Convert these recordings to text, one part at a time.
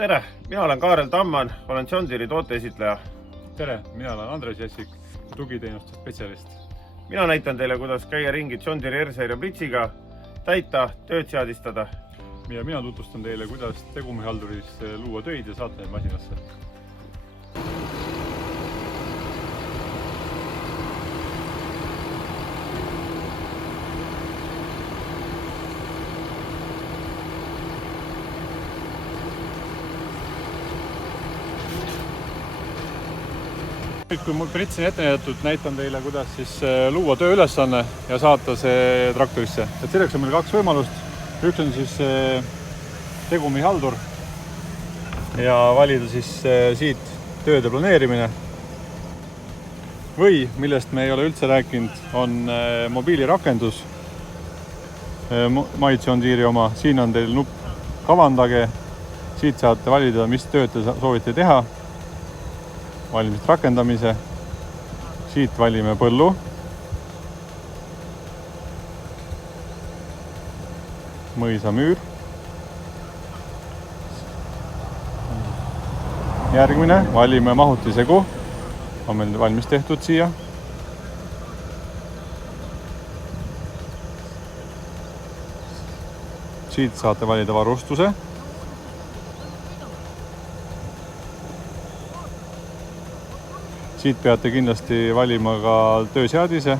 Tere, mina olen Kaarel Tamman, olen John Deere tooteesitleja. Tere, mina olen Andres Jessik, tugiteenuste spetsialist. Mina näitan teile, kuidas käia ringi John Deere R-seeria pritsiga, täita, tööd seadistada. Ja mina tutvustan teile, kuidas tegumihalduris luua töid ja saata neid masinasse. Nüüd, kui mul prits on ette näidatud, näitan teile, kuidas siis luua tööülesanne ja saata see traktorisse. Et selleks on meil kaks võimalust. Üks on siis tegumihaldur ja valida siis siit tööde planeerimine. Või, millest me ei ole üldse rääkinud, on mobiilirakendus. John Deere oma. Siin on teil nupp kavandage. Siit saate valida, mis tööd te soovite teha. Valmist rakendamise. Siit valime põllu. Mõisamüür. Järgmine valime mahutisegu. On meil valmis tehtud siia. Siit saate valida varustuse. Siit peate kindlasti valima ka tööseadise.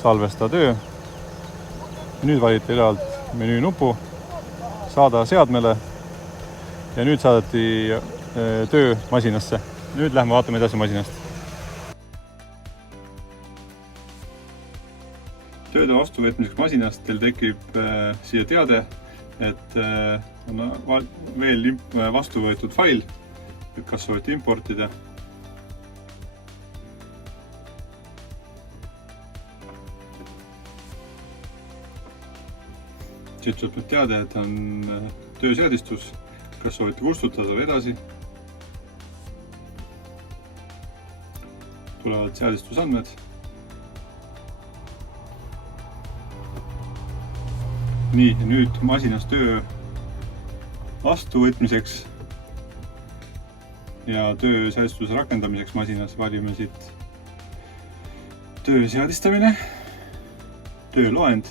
Salvesta töö. Nüüd valite ülevalt menüü nupu. Saada seadmele. Ja nüüd saadeti töö masinasse. Nüüd lähme vaatame edasi masinast. Tööde vastuvõtmiseks masinast teil tekib siia teade, et on veel vastu võetud fail. Kas soovite importida. Siit tuleb teade, et on tööseadistus. Kas soovite kustutada või edasi. Tulevad seadistusandmed. Nii, nüüd masinas töö vastuvõtmiseks ja tööseadistuse rakendamiseks masinas valime siit tööseadistamine, tööloend,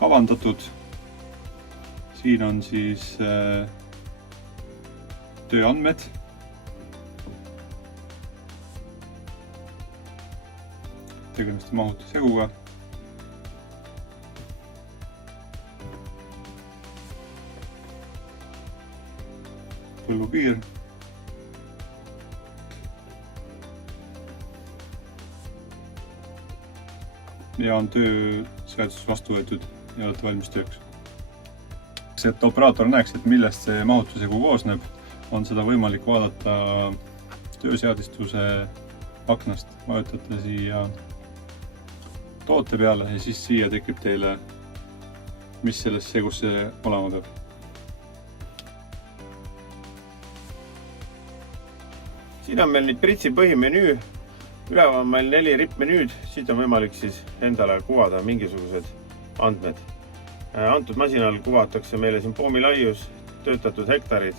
kavandatud. Siin on siis tööandmed, tegemist mahutuseguga. Põllupiir. Ja on tööseadistus vastu võetud ja olete valmis tööks. Et operaator näeks, et millest see mahutusegu koosneb, on seda võimalik vaadata tööseadistuse aknast. Vajutate siia toote peale ja siis siia tekib teile, mis selles segusse olema peab. Siin on meil nüüd pritsi põhimenüü. Üleval on meil 4 rippmenüüd. Siit on võimalik siis endale kuvada mingisugused andmed. Antud masinal kuvatakse meile siin poomi laius, töötatud hektarid,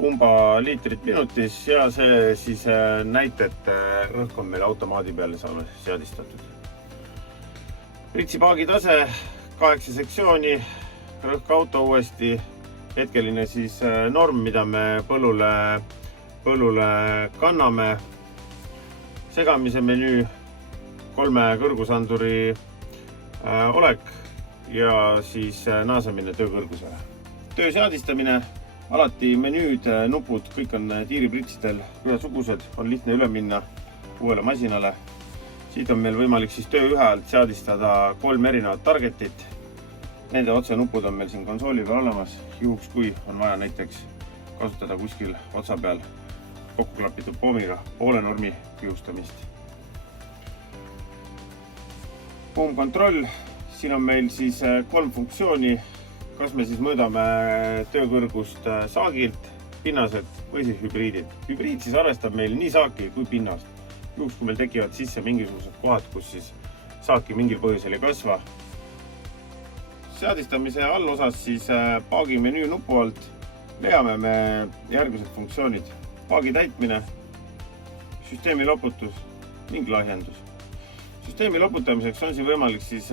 pumba liitrit minutis ja see siis näited rõhk on meil automaadi peale saame seadistatud. Pritsi paagi tase, 8 sektsiooni, rõhk auto uuesti, hetkeline siis norm, mida me põllule kanname, segamise menüü, 3 kõrgusanduri olek ja siis naasemine töökõrgusele. Tööseadistamine, alati menüüd, nupud, kõik on Deere pritsidel ühesugused, on lihtne üle minna uuele masinale. Siit on meil võimalik siis töö ühe alt seadistada 3 erinevat targetit. Nende otsenupud on meil siin konsooli peal olemas, juhuks kui on vaja näiteks kasutada kuskil otsa peal kokku klapitud poomiga poole normi pihustamist. Puumkontroll, siin on meil siis 3 funktsiooni, kas me siis mõõdame töökõrgust saagilt, pinnaselt või siis hübriidid. Hübriid siis arvestab meil nii saaki kui pinnast. Juhuks kui meil tekivad sisse mingisugused kohad, kus siis saaki mingil põhjusel ei kasva, seadistamise allosas siis paagi menüü nupu alt leiame me järgmised funktsioonid. Paagi täitmine, süsteemi loputus ning lahjendus. Süsteemi loputamiseks on siin võimalik siis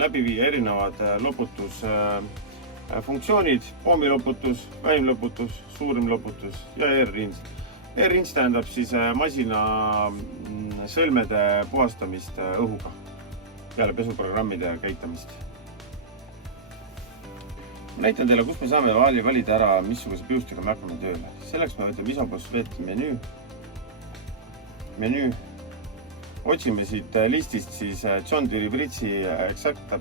läbi viia erinevad loputusfunktsioonid, pommiloputus, väimloputus, suurim loputus ja air-rinse. Air-rinse tähendab siis masina sõlmede puhastamist õhuga peale pesuprogrammide käitamist. Ma näitan teile, kus me saame valida ära, missuguse piustiga me hakkame tööle. Selleks me võtame Isophospheeti menüü. Otsime siit listist siis John Deere Bridge'i Exact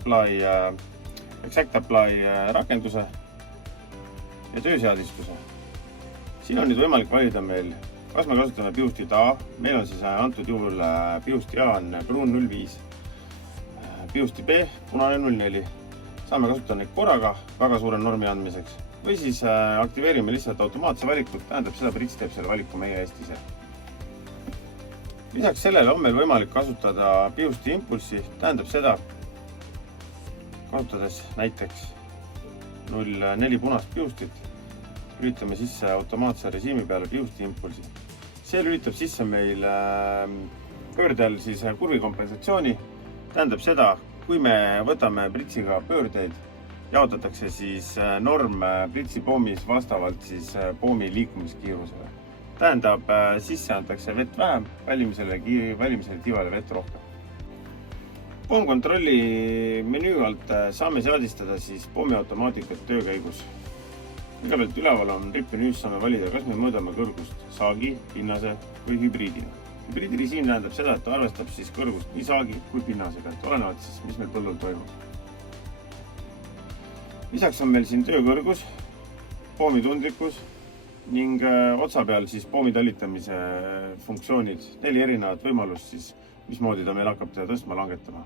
Apply rakenduse ja tööseadistuse. Siin on nüüd võimalik valida meil, kas me kasutame piustit A, meil on siis antud juhul piusti A on pruun 05, piusti B, punane 04. Saame kasutada neid korraga väga suure normi andmiseks või siis aktiveerime lihtsalt automaatse valikut, tähendab seda, Bridge teeb selle valiku meie eest ise. Lisaks sellele on meil võimalik kasutada piusti impulssi, tähendab seda, kasutades näiteks 04 punast piustit, lülitame sisse automaatse režiimi peale piusti impulsi. See lülitab sisse meil pöördel siis kurvikompensatsiooni, tähendab seda, kui me võtame Bridge'iga pöördeid, jaotatakse siis norm Bridge'i pommis vastavalt siis pommi liikumiskiirusele. Tähendab, sisse antakse vett vähem, välimisele tivale vett rohkem. Pommkontrolli menüü alt saame seadistada siis pommi automaatikat töö käigus. Kõigepealt üleval on rippmenüüs, saame valida, kas me mõõdame kõrgust saagi, pinnase või hübriidina. Hübriidirežiim tähendab seda, et arvestab siis kõrgust nii saagi kui pinnasega, et olenevalt siis, mis meil põllul toimub. Lisaks on meil siin töökõrgus, pommi tundlikkus ning otsa peal siis pommi talitamise funktsioonid. 4 erinevat võimalust siis, mismoodi ta meil hakkab teda tõstma langetama.